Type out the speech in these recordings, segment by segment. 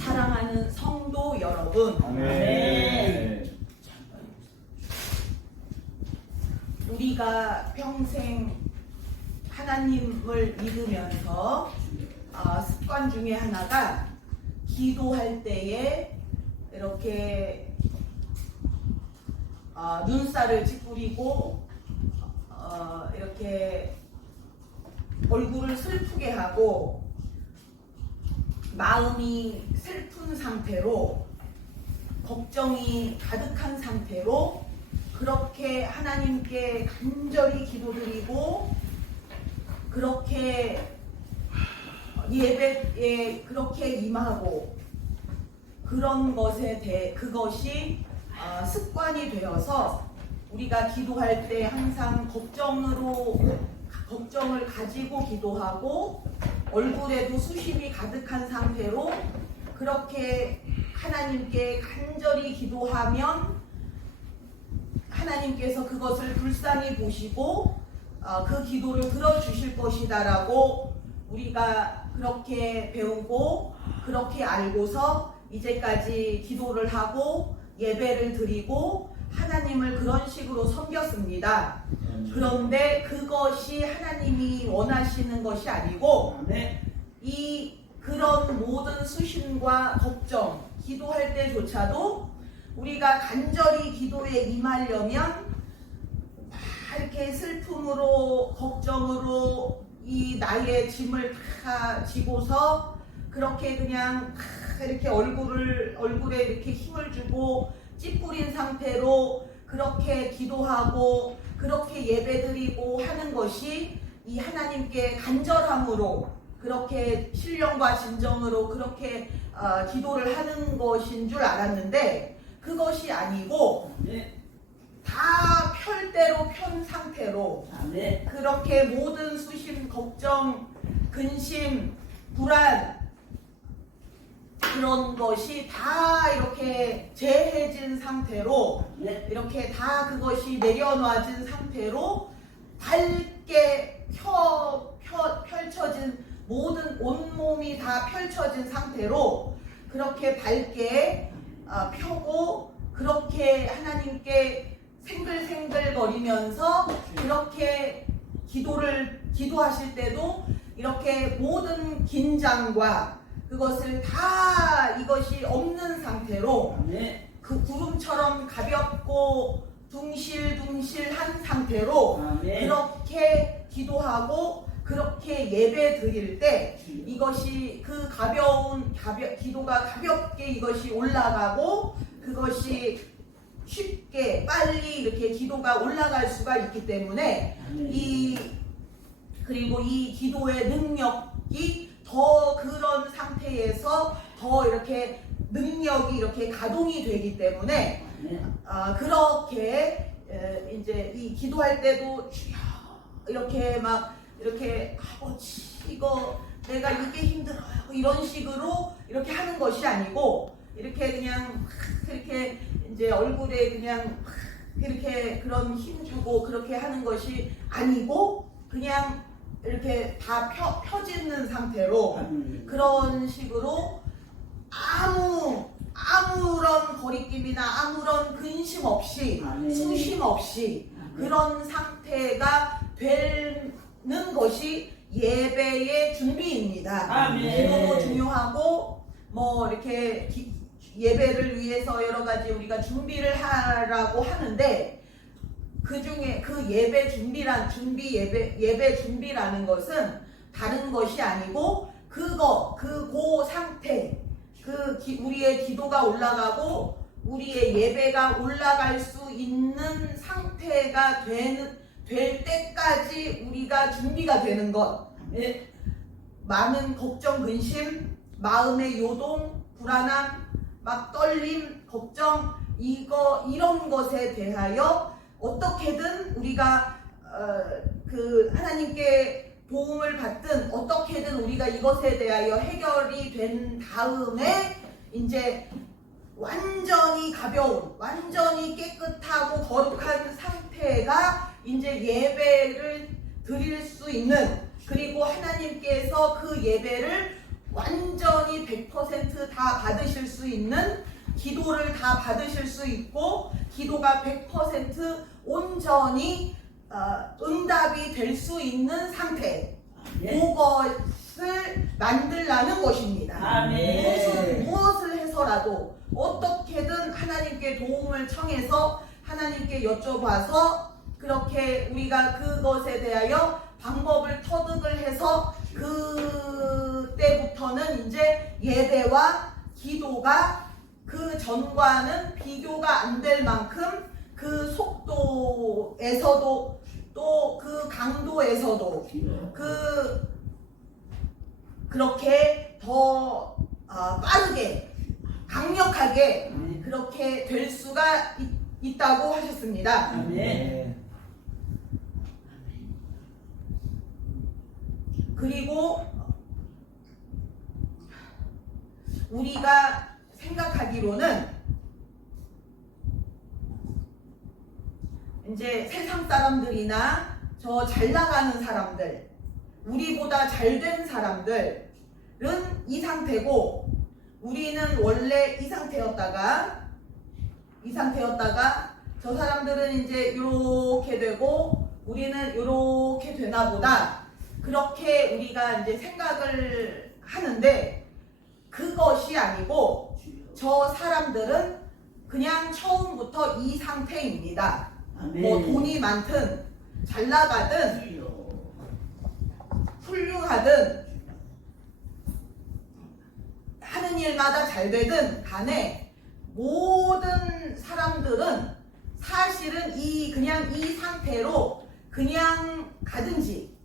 사랑하는 성도 여러분, 아멘. 우리가 평생 하나님을 믿으면서 습관 중에 하나가 기도할 때에 이렇게 눈살을 찌푸리고 이렇게 얼굴을 슬프게 하고 마음이 슬픈 상태로 걱정이 가득한 상태로 그렇게 하나님께 간절히 기도드리고 그렇게 예배에 그렇게 임하고 그런 것에 그것이 습관이 되어서 우리가 기도할 때 항상 걱정을 가지고 기도하고 얼굴에도 수심이 가득한 상태로 그렇게 하나님께 간절히 기도하면 하나님께서 그것을 불쌍히 보시고 그 기도를 들어주실 것이다라고 우리가 그렇게 배우고 그렇게 알고서 이제까지 기도를 하고 예배를 드리고 하나님을 그런 식으로 섬겼습니다. 그런데 그것이 하나님이 원하시는 것이 아니고 그런 모든 수심과 걱정, 기도할 때조차도 우리가 간절히 기도에 임하려면 이렇게 슬픔으로 걱정으로 이 나의 짐을 다 지고서 그렇게 그냥 이렇게 얼굴에 이렇게 힘을 주고 찌푸린 상태로 그렇게 기도하고 그렇게 예배드리고 하는 것이 이 하나님께 간절함으로 그렇게 신령과 진정으로 그렇게 기도를 하는 것인 줄 알았는데 그것이 아니고 다 펼대로 편 상태로 그렇게 모든 수심, 걱정, 근심, 불안 그런 것이 다 이렇게 재해진 상태로 이렇게 다 그것이 내려놔진 상태로 밝게 펼쳐진 모든 온몸이 다 펼쳐진 상태로 그렇게 밝게 펴고 그렇게 하나님께 생글생글거리면서 그렇게 기도하실 때도 이렇게 모든 긴장과 그것을 다 이것이 없는 상태로 그 구름처럼 가볍고 둥실둥실한 상태로 그렇게 기도하고 그렇게 예배 드릴 때 이것이 기도가 가볍게 이것이 올라가고 그것이 쉽게 빨리 이렇게 기도가 올라갈 수가 있기 때문에 그리고 이 기도의 능력이 더 그런 상태에서 더 이렇게 능력이 이렇게 가동이 되기 때문에 그렇게 이제 이 기도할 때도 이렇게 막 이렇게 아버지 이거 내가 이게 힘들어요 이런 식으로 이렇게 하는 것이 아니고 이렇게 그냥 이렇게 이제 얼굴에 그냥 이렇게 그런 힘 주고 그렇게 하는 것이 아니고 그냥 이렇게 다 펴지는 상태로 그런 식으로 아무런 거리낌이나 아무런 근심 없이 수심 없이 그런 상태가 되는 것이 예배의 준비입니다. 기도도 중요하고 뭐 이렇게 예배를 위해서 여러 가지 우리가 준비를 하라고 하는데 그 중에 그 예배 준비라는 것은 다른 것이 아니고 그 상태 우리의 기도가 올라가고 우리의 예배가 올라갈 수 있는 상태가 될 때까지 우리가 준비가 되는 것 많은 걱정, 근심, 마음의 요동, 불안함, 막 떨림, 걱정 이런 것에 대하여 어떻게든 우리가 그 하나님께 도움을 받든 어떻게든 우리가 이것에 대하여 해결이 된 다음에 이제 완전히 가벼운 완전히 깨끗하고 거룩한 상태가 이제 예배를 드릴 수 있는 그리고 하나님께서 그 예배를 완전히 100% 다 받으실 수 있는, 기도를 다 받으실 수 있고 기도가 100% 온전히 응답이 될 수 있는 상태, 그것을 만들라는 것입니다. 아멘. 무엇을 해서라도 어떻게든 하나님께 도움을 청해서 하나님께 여쭤봐서 그렇게 우리가 그것에 대하여 방법을 터득을 해서 그때부터는 이제 예배와 기도가 그 전과는 비교가 안 될 만큼 그 속도에서도 또 그 강도에서도 그렇게 더 빠르게 강력하게 그렇게 될 수가 있다고 하셨습니다. 아멘. 그리고 우리가 생각하기로는 이제 세상 사람들이나 저 잘 나가는 사람들, 우리보다 잘된 사람들은 이 상태고 우리는 원래 이 상태였다가 저 사람들은 이제 이렇게 되고 우리는 이렇게 되나 보다, 그렇게 우리가 이제 생각을 하는데 그것이 아니고 저 사람들은 그냥 처음부터 이 상태입니다. 뭐 돈이 많든 잘 나가든 훌륭하든 하는 일마다 잘 되든 간에 모든 사람들은 사실은 그냥 이 상태로 그냥 가든지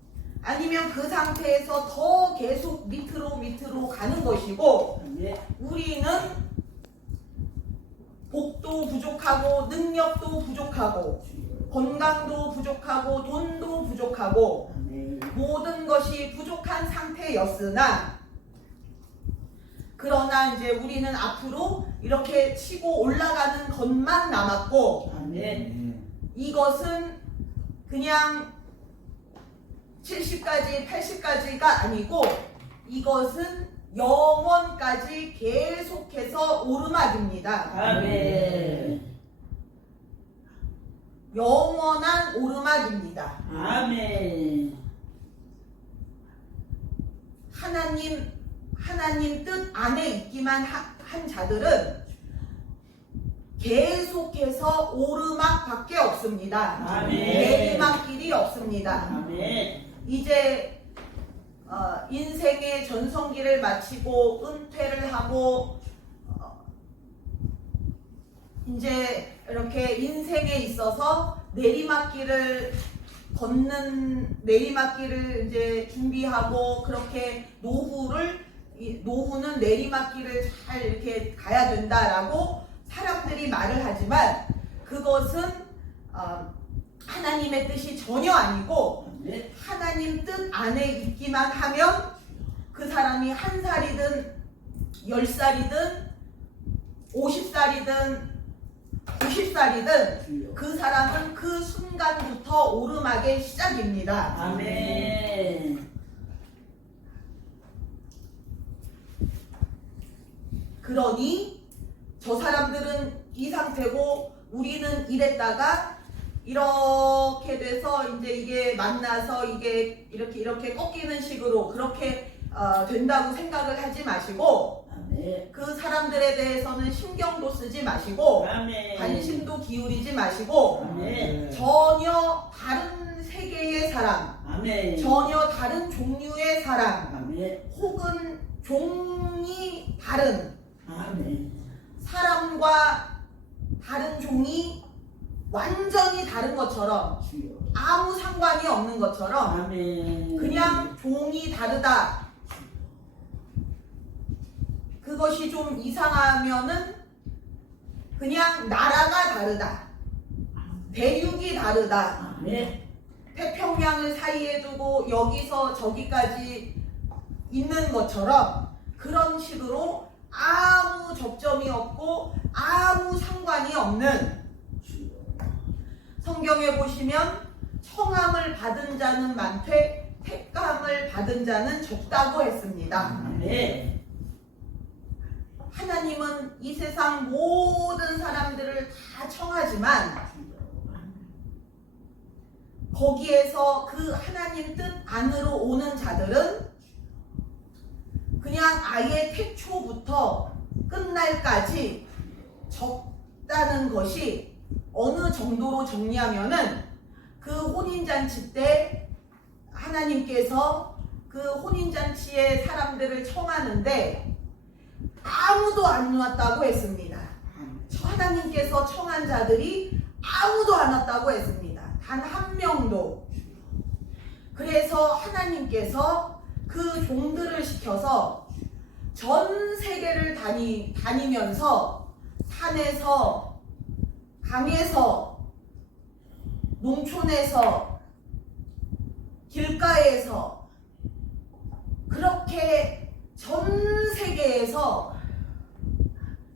아니면 그 상태에서 더 계속 밑으로 가는 것이고, 우리는 복도 부족하고 능력도 부족하고 건강도 부족하고 돈도 부족하고 모든 것이 부족한 상태였으나, 그러나 이제 우리는 앞으로 이렇게 치고 올라가는 것만 남았고, 이것은 그냥 70까지 80까지가 아니고 이것은 영원까지 계속해서 오르막입니다. 아멘. 영원한 오르막입니다. 아멘. 하나님 뜻 안에 있기만 한 자들은 계속해서 오르막밖에 없습니다. 아멘. 내리막길이 없습니다. 아멘. 이제 인생의 전성기를 마치고 은퇴를 하고 이제 이렇게 인생에 있어서 내리막길을 이제 준비하고, 그렇게 노후는 내리막길을 잘 이렇게 가야 된다라고 사람들이 말을 하지만 그것은 하나님의 뜻이 전혀 아니고, 하나님 뜻 안에 있기만 하면 그 사람이 1살이든 10살이든 50살이든 90살이든 그 사람은 그 순간부터 오르막의 시작입니다. 아멘. 그러니 저 사람들은 이 상태고 우리는 이랬다가 이렇게 돼서 이제 이게 만나서 이게 이렇게 꺾이는 식으로 그렇게 된다고 생각을 하지 마시고, 그 사람들에 대해서는 신경도 쓰지 마시고 아멘. 관심도 기울이지 마시고, 아멘. 전혀 다른 세계의 사람, 아멘. 전혀 다른 종류의 사람, 아멘. 혹은 종이 다른 아멘. 사람과 다른 종이 완전히 다른 것처럼, 아무 상관이 없는 것처럼 아멘. 그냥 종이 다르다, 그것이 좀 이상하면은 그냥 나라가 다르다, 대륙이 다르다, 아멘. 태평양을 사이에 두고 여기서 저기까지 있는 것처럼 그런 식으로 아무 접점이 없고 아무 상관이 없는, 성경에 보시면 청함을 받은 자는 많되 택감을 받은 자는 적다고 했습니다. 아멘. 하나님은 이 세상 모든 사람들을 다 청하지만 거기에서 그 하나님 뜻 안으로 오는 자들은 그냥 아예 태초부터 끝날까지 적다는 것이 어느 정도로 정리하면은 그 혼인잔치 때 하나님께서 그 혼인잔치에 사람들을 청하는데 아무도 안 왔다고 했습니다. 하나님께서 청한 자들이 아무도 안 왔다고 했습니다. 단 한 명도. 그래서 하나님께서 그 종들을 시켜서 전 세계를 다니면서 산에서, 강에서, 농촌에서, 길가에서 그렇게 전 세계에서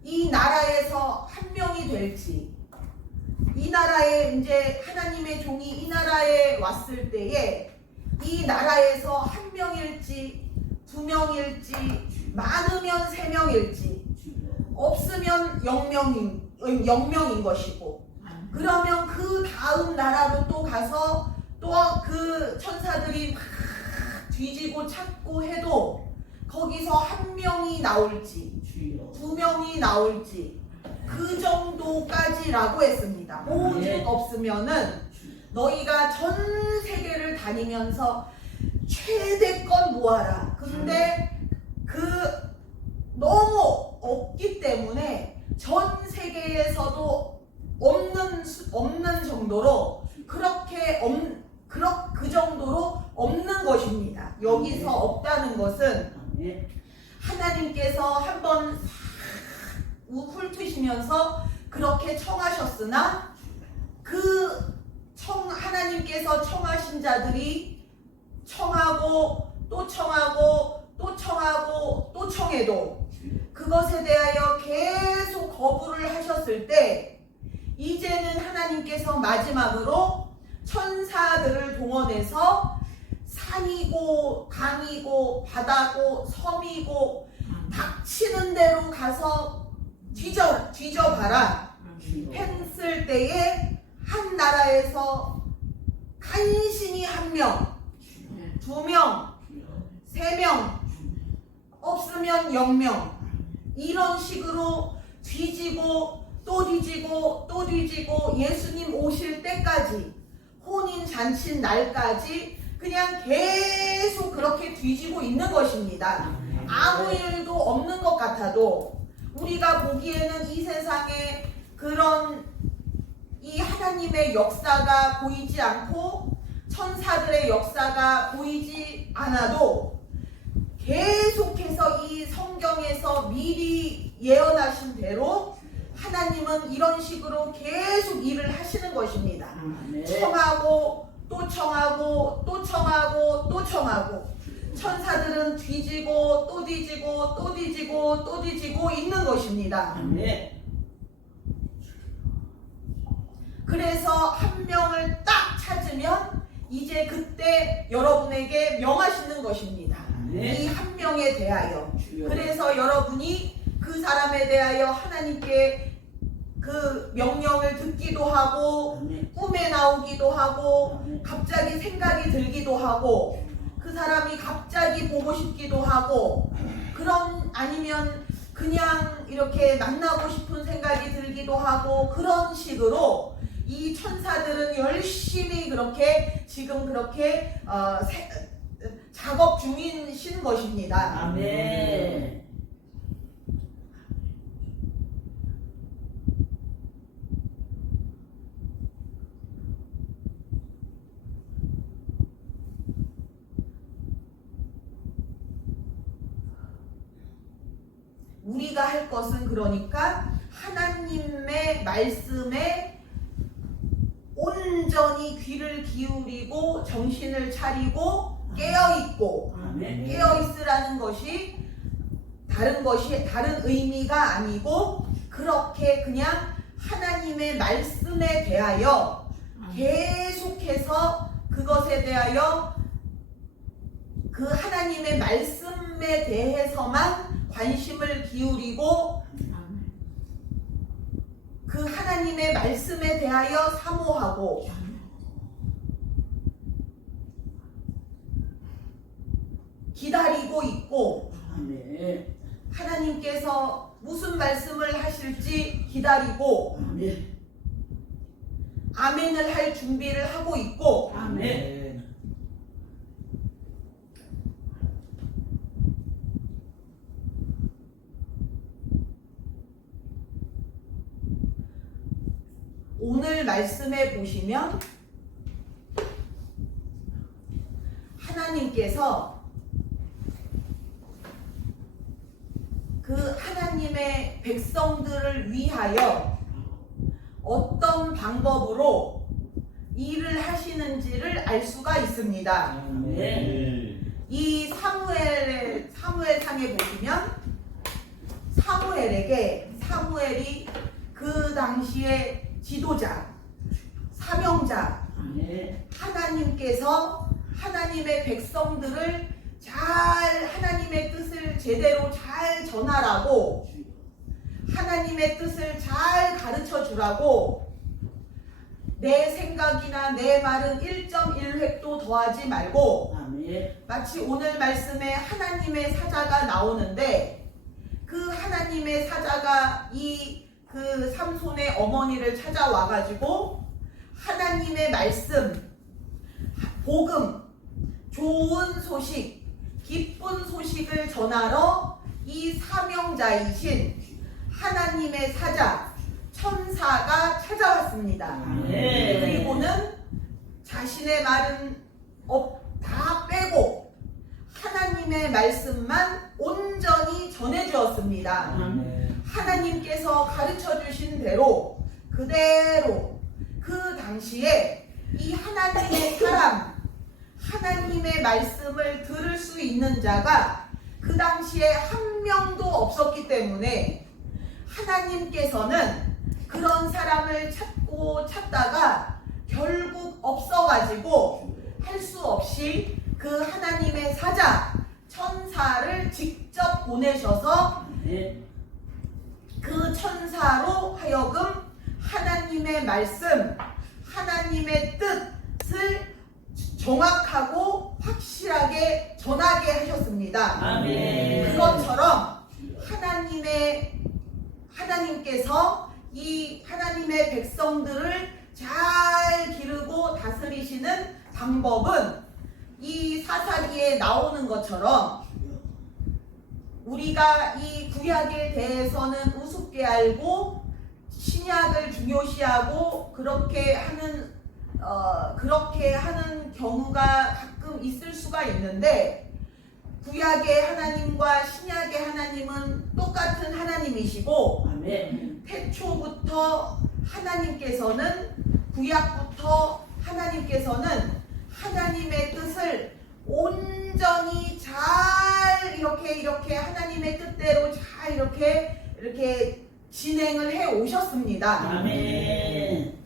이 나라에서 한 명이 될지, 이 나라에 이제 하나님의 종이 이 나라에 왔을 때에 이 나라에서 한 명일지, 두 명일지, 많으면 세 명일지, 없으면 0명인 것이고, 그러면 그 다음 나라로 또 가서 또 그 천사들이 막 뒤지고 찾고 해도 거기서 한 명이 나올지, 두 명이 나올지, 그 정도까지라고 했습니다. 오직 없으면은 너희가 전 세계를 다니면서 최대껏 모아라. 근데 그 너무 없기 때문에 전 세계에서도 없는 정도로 그 정도로 없는 것입니다. 여기서 없다는 것은 하나님께서 한번 훑으시면서 그렇게 청하셨으나 하나님께서 청하신 자들이 청하고 또 청하고 또 청하고 또 청해도 그것에 대하여 계속 거부를 하셨을 때 이제는 하나님께서 마지막으로 천사들을 동원해서 산이고 강이고 바다고 섬이고 닥치는 대로 가서 뒤져봐라 했을 때에 한 나라에서 간신히 한 명, 두 명, 세 명, 없으면 0명 이런 식으로 뒤지고 또 뒤지고 또 뒤지고 예수님 오실 때까지 혼인 잔치 날까지 그냥 계속 그렇게 뒤지고 있는 것입니다. 아무 일도 없는 것 같아도 우리가 보기에는 이 세상에 그런 이 하나님의 역사가 보이지 않고 천사들의 역사가 보이지 않아도 계속해서 이 성경에서 미리 예언하신 대로 하나님은 이런 식으로 계속 일을 하시는 것입니다. 청하고 또 청하고 또 청하고 또 청하고 천사들은 뒤지고 또 뒤지고 또 뒤지고 또 뒤지고 있는 것입니다. 그래서 한 명을 딱 찾으면 이제 그때 여러분에게 명하시는 것입니다. 이 한 명에 대하여. 그래서 여러분이 그 사람에 대하여 하나님께 그 명령을 듣기도 하고 꿈에 나오기도 하고 갑자기 생각이 들기도 하고 그 사람이 갑자기 보고 싶기도 하고 그런 아니면 그냥 이렇게 만나고 싶은 생각이 들기도 하고 그런 식으로 이 천사들은 열심히 그렇게 지금 그렇게 작업 중이신 것입니다. 아멘. 우리가 할 것은 그러니까 하나님의 말씀에 온전히 귀를 기울이고 정신을 차리고 깨어있고 깨어있으라는 것이 다른 의미가 아니고 그렇게 그냥 하나님의 말씀에 대하여 계속해서 그것에 대하여 그 하나님의 말씀에 대해서만 관심을 기울이고 그 하나님의 말씀에 대하여 사모하고 기다리고 있고 아멘. 하나님께서 무슨 말씀을 하실지 기다리고 아멘. 아멘을 할 준비를 하고 있고 아멘. 오늘 말씀에 보시면 하나님께서 그 하나님의 백성들을 위하여 어떤 방법으로 일을 하시는지를 알 수가 있습니다. 아멘. 이 사무엘상에 보시면 사무엘이 그 당시에 지도자, 사명자, 아멘. 하나님께서 하나님의 백성들을 하나님의 뜻을 제대로 잘 전하라고, 하나님의 뜻을 잘 가르쳐 주라고, 내 생각이나 내 말은 1.1획도 더하지 말고, 아멘. 마치 오늘 말씀에 하나님의 사자가 나오는데 그 하나님의 사자가 그 삼손의 어머니를 찾아와가지고 하나님의 말씀, 복음, 좋은 소식, 기쁜 소식을 전하러 이 사명자이신 하나님의 사자, 천사가 찾아왔습니다. 아멘. 그리고는 자신의 말은 다 빼고 하나님의 말씀만 온전히 전해주었습니다. 아멘. 하나님께서 가르쳐 주신 대로 그대로 그 당시에 이 하나님의 사람, 하나님의 말씀을 들을 수 있는 자가 그 당시에 한 명도 없었기 때문에 하나님께서는 그런 사람을 찾다가 결국 없어가지고 할 수 없이 그 하나님의 사자, 천사를 직접 보내셔서 그 천사로 하여금 하나님의 말씀, 하나님의 뜻을 정확하고 확실하게 전하게 하셨습니다. 아멘. 그것처럼 하나님께서 이 하나님의 백성들을 잘 기르고 다스리시는 방법은 이 사사기에 나오는 것처럼 우리가 이 구약에 대해서는 우습게 알고 신약을 중요시하고 그렇게 하는 경우가 가끔 있을 수가 있는데, 구약의 하나님과 신약의 하나님은 똑같은 하나님이시고, 아멘. 태초부터 하나님께서는, 구약부터 하나님께서는 하나님의 뜻을 온전히 잘 이렇게 하나님의 뜻대로 잘 이렇게 진행을 해 오셨습니다. 아멘.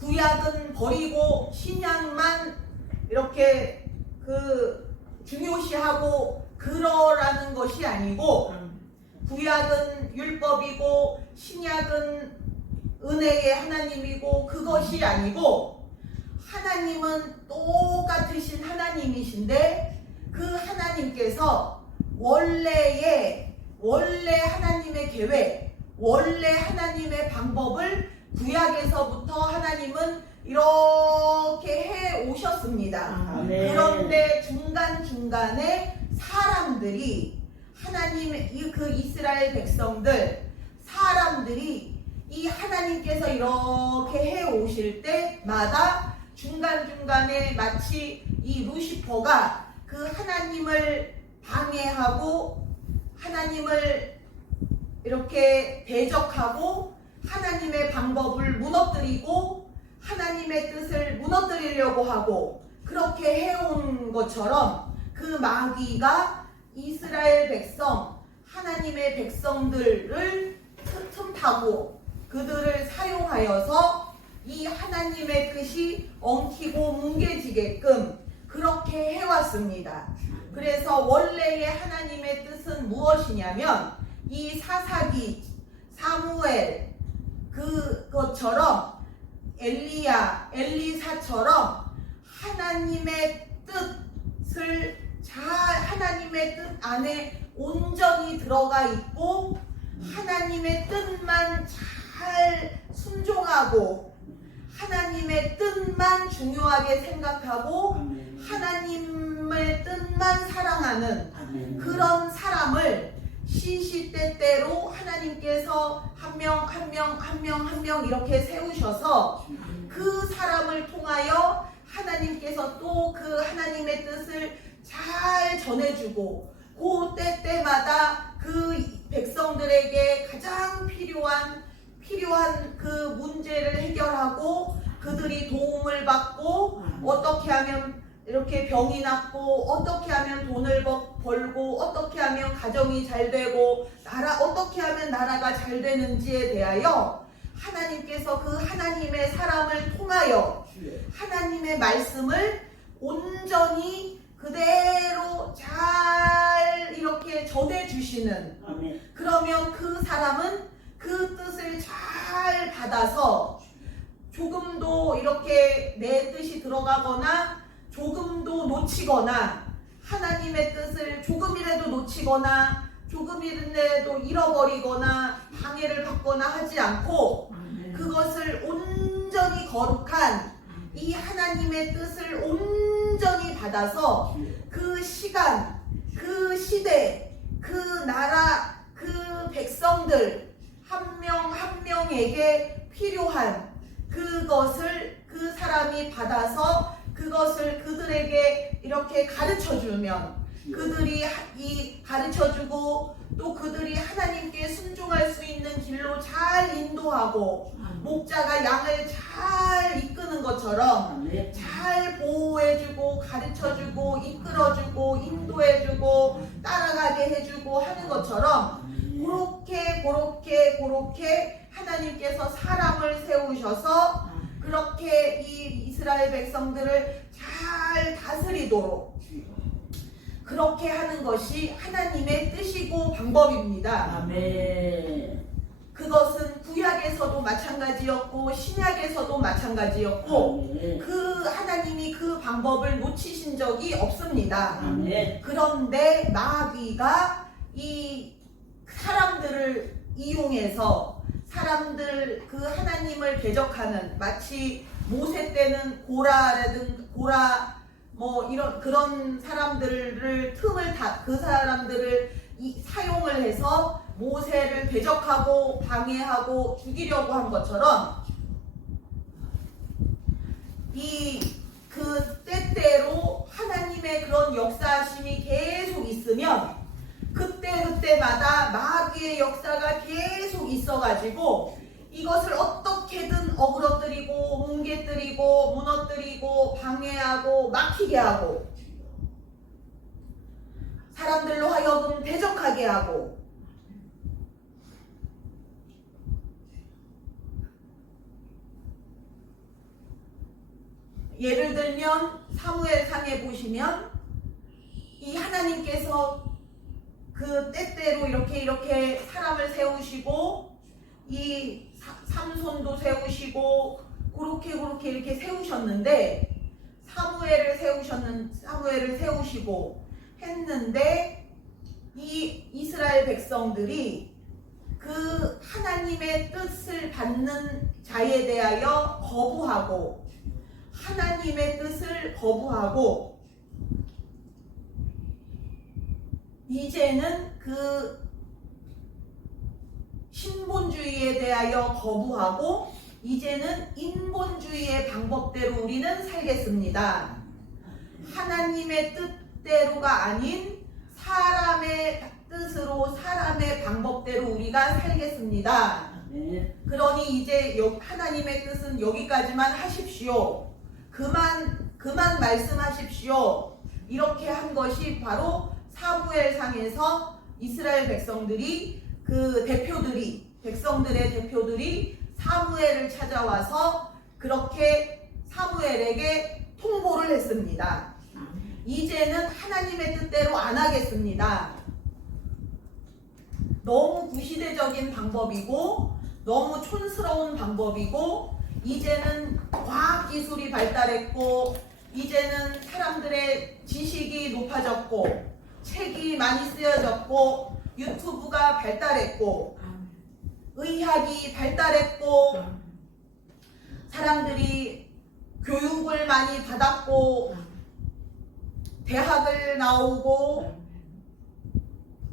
구약은 버리고 신약만 이렇게 중요시하고 그러라는 것이 아니고, 구약은 율법이고 신약은 은혜의 하나님이고 그것이 아니고, 하나님은 똑같으신 하나님이신데 그 하나님께서 원래 하나님의 계획, 원래 하나님의 방법을 구약에서부터 하나님은 이렇게 해 오셨습니다. 아멘. 그런데 중간중간에 사람들이, 그 이스라엘 백성들, 사람들이 이 하나님께서 이렇게 해 오실 때마다 중간중간에 마치 이 루시퍼가 그 하나님을 방해하고 하나님을 이렇게 대적하고 하나님의 방법을 무너뜨리고 하나님의 뜻을 무너뜨리려고 하고 그렇게 해온 것처럼 그 마귀가 이스라엘 백성, 하나님의 백성들을 틈타고 그들을 사용하여서 이 하나님의 뜻이 엉키고 뭉개지게끔 그렇게 해왔습니다. 그래서 원래의 하나님의 뜻은 무엇이냐면 이 사사기 사무엘 그것처럼 엘리야 엘리사처럼 하나님의 뜻 안에 온전히 들어가 있고 하나님의 뜻만 잘 순종하고 하나님의 뜻만 중요하게 생각하고 하나님의 뜻만 사랑하는 그런 사람을 시시때때로 하나님께서 한 명 이렇게 세우셔서 그 사람을 통하여 하나님께서 또 그 하나님의 뜻을 잘 전해주고 그 때때마다 그 백성들에게 가장 필요한 그 문제를 해결하고 그들이 도움을 받고 어떻게 하면 이렇게 병이 낫고 어떻게 하면 돈을 벌고 어떻게 하면 가정이 잘 되고 어떻게 하면 나라가 잘 되는지에 대하여 하나님께서 그 하나님의 사람을 통하여 하나님의 말씀을 온전히 그대로 잘 이렇게 전해주시는 그러면 그 사람은 그 뜻을 잘 받아서 조금도 이렇게 내 뜻이 들어가거나 조금도 놓치거나 하나님의 뜻을 조금이라도 놓치거나 조금이라도 잃어버리거나 방해를 받거나 하지 않고 그것을 온전히 거룩한 이 하나님의 뜻을 온전히 받아서 그 시간, 그 시대, 그 나라, 그 백성들 한 명 한 명에게 필요한 그것을 그 사람이 받아서 그것을 그들에게 이렇게 가르쳐주면 그들이 가르쳐주고 또 그들이 하나님께 순종할 수 있는 길로 잘 인도하고 목자가 양을 잘 이끄는 것처럼 잘 보호해주고 가르쳐주고 이끌어주고 인도해주고 따라가게 해주고 하는 것처럼 그렇게 하나님께서 사람을 세우셔서 그렇게 이 이스라엘 백성들을 잘 다스리도록 그렇게 하는 것이 하나님의 뜻이고 방법입니다. 아멘. 그것은 구약에서도 마찬가지였고 신약에서도 마찬가지였고 아멘. 그 하나님이 그 방법을 놓치신 적이 없습니다. 아멘. 그런데 마귀가 이 사람들을 이용해서 사람들 그 하나님을 대적하는 마치 모세 때는 고라 뭐 이런 그런 사람들을 그 사람들을 사용을 해서 모세를 대적하고 방해하고 죽이려고 한 것처럼 그 때때로 하나님의 그런 역사하심이 계속 있으면 그때마다 마귀의 역사가 계속 있어가지고 이것을 어떻게든 어그러뜨리고 뭉개뜨리고 무너뜨리고 방해하고 막히게 하고 사람들로 하여금 대적하게 하고 예를 들면 사무엘상에 보시면 이 하나님께서 그 때때로 이렇게 사람을 세우시고 이 삼손도 세우시고 그렇게 이렇게 세우셨는데 사무엘을 세우시고 했는데 이 이스라엘 백성들이 그 하나님의 뜻을 받는 자에 대하여 거부하고 하나님의 뜻을 거부하고 이제는 그 신본주의에 대하여 거부하고 이제는 인본주의의 방법대로 우리는 살겠습니다. 하나님의 뜻대로가 아닌 사람의 뜻으로 사람의 방법대로 우리가 살겠습니다. 그러니 이제 하나님의 뜻은 여기까지만 하십시오. 그만 말씀하십시오. 이렇게 한 것이 바로 사무엘상에서 이스라엘 백성들이 백성들의 대표들이 사무엘을 찾아와서 그렇게 사무엘에게 통보를 했습니다. 이제는 하나님의 뜻대로 안 하겠습니다. 너무 구시대적인 방법이고 너무 촌스러운 방법이고 이제는 과학기술이 발달했고 이제는 사람들의 지식이 높아졌고 책이 많이 쓰여졌고 유튜브가 발달했고 의학이 발달했고 사람들이 교육을 많이 받았고 대학을 나오고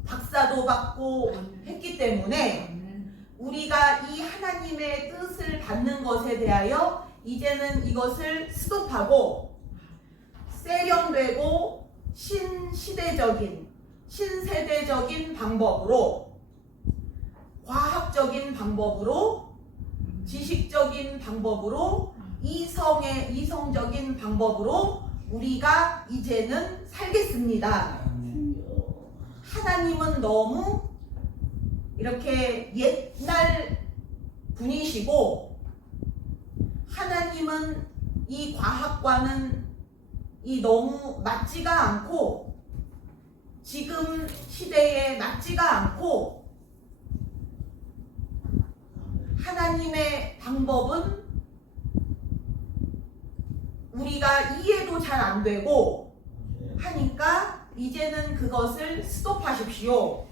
박사도 받고 했기 때문에 우리가 이 하나님의 뜻을 받는 것에 대하여 이제는 이것을 스톱하고 세련되고 신시대적인 신세대적인 방법으로 과학적인 방법으로 지식적인 방법으로 이성적인 방법으로 우리가 이제는 살겠습니다. 하나님은 너무 이렇게 옛날 분이시고 하나님은 이 과학과는 너무 맞지가 않고 지금 시대에 맞지가 않고 하나님의 방법은 우리가 이해도 잘 안 되고 하니까 이제는 그것을 스톱하십시오.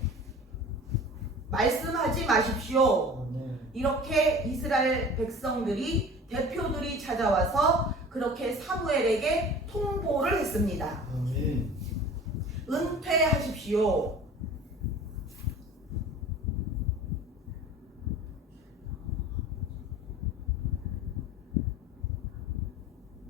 말씀하지 마십시오. 이렇게 이스라엘 백성들이 대표들이 찾아와서 그렇게 사무엘에게 통보를 했습니다. 은퇴하십시오.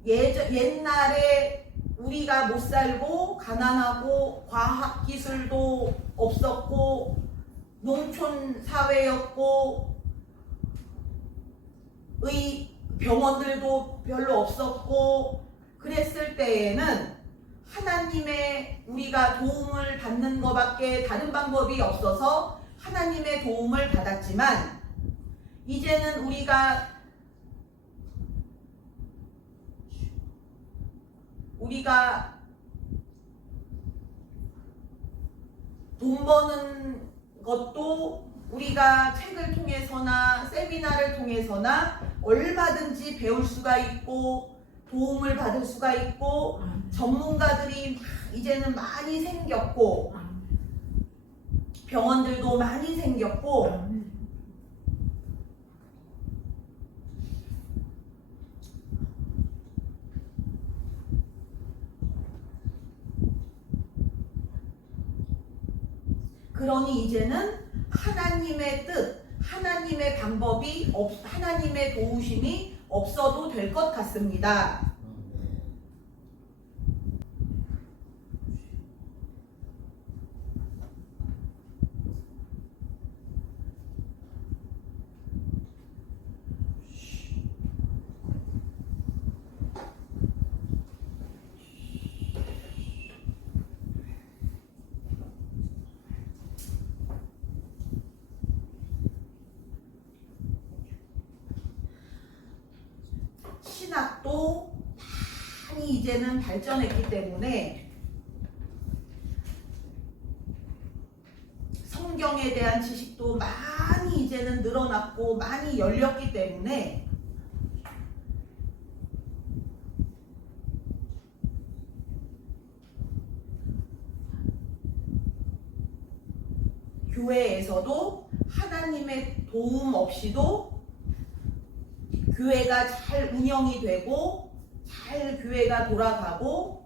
옛날에 우리가 못 살고 가난하고 과학기술도 없었고 농촌 사회였고 병원들도 별로 없었고 그랬을 때에는 하나님의 우리가 도움을 받는 것밖에 다른 방법이 없어서 하나님의 도움을 받았지만 이제는 우리가 돈 버는 것도 우리가 책을 통해서나 세미나를 통해서나 얼마든지 배울 수가 있고 도움을 받을 수가 있고 전문가들이 이제는 많이 생겼고 병원들도 많이 생겼고 그러니 이제는 하나님의 뜻, 하나님의 방법이 하나님의 도우심이 없어도 될 것 같습니다. 신학도 많이 이제는 발전했기 때문에 성경에 대한 지식도 많이 이제는 늘어났고 많이 열렸기 때문에 교회에서도 하나님의 도움 없이도 교회가 잘 운영이 되고 잘 교회가 돌아가고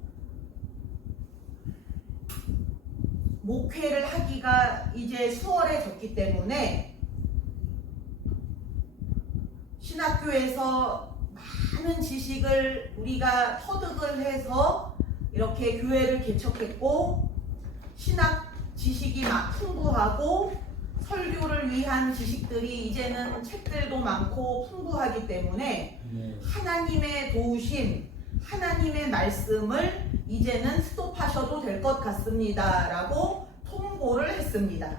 목회를 하기가 이제 수월해졌기 때문에 신학교에서 많은 지식을 우리가 터득을 해서 이렇게 교회를 개척했고 신학 지식이 막 풍부하고 설교를 위한 지식들이 이제는 책들도 많고 풍부하기 때문에 하나님의 도우심, 하나님의 말씀을 이제는 스톱하셔도 될 것 같습니다 라고 통보를 했습니다.